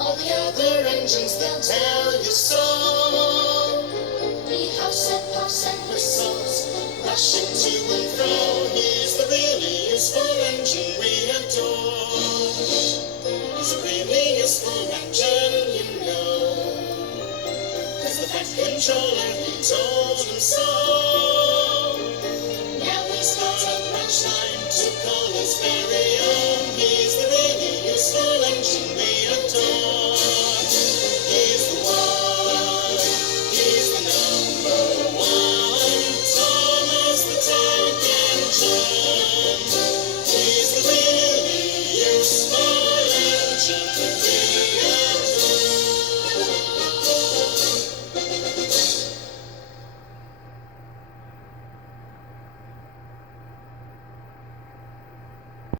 All the other engines, they'll tell you so. We huffs and puffs and whistles, rushing to and fro. He's the really useful engine we adore. He's a really useful engine, you know. 'Cause the Fat Controller, he told him so. Now he's got a punchline to call his very own. He's the really useful engine we adore.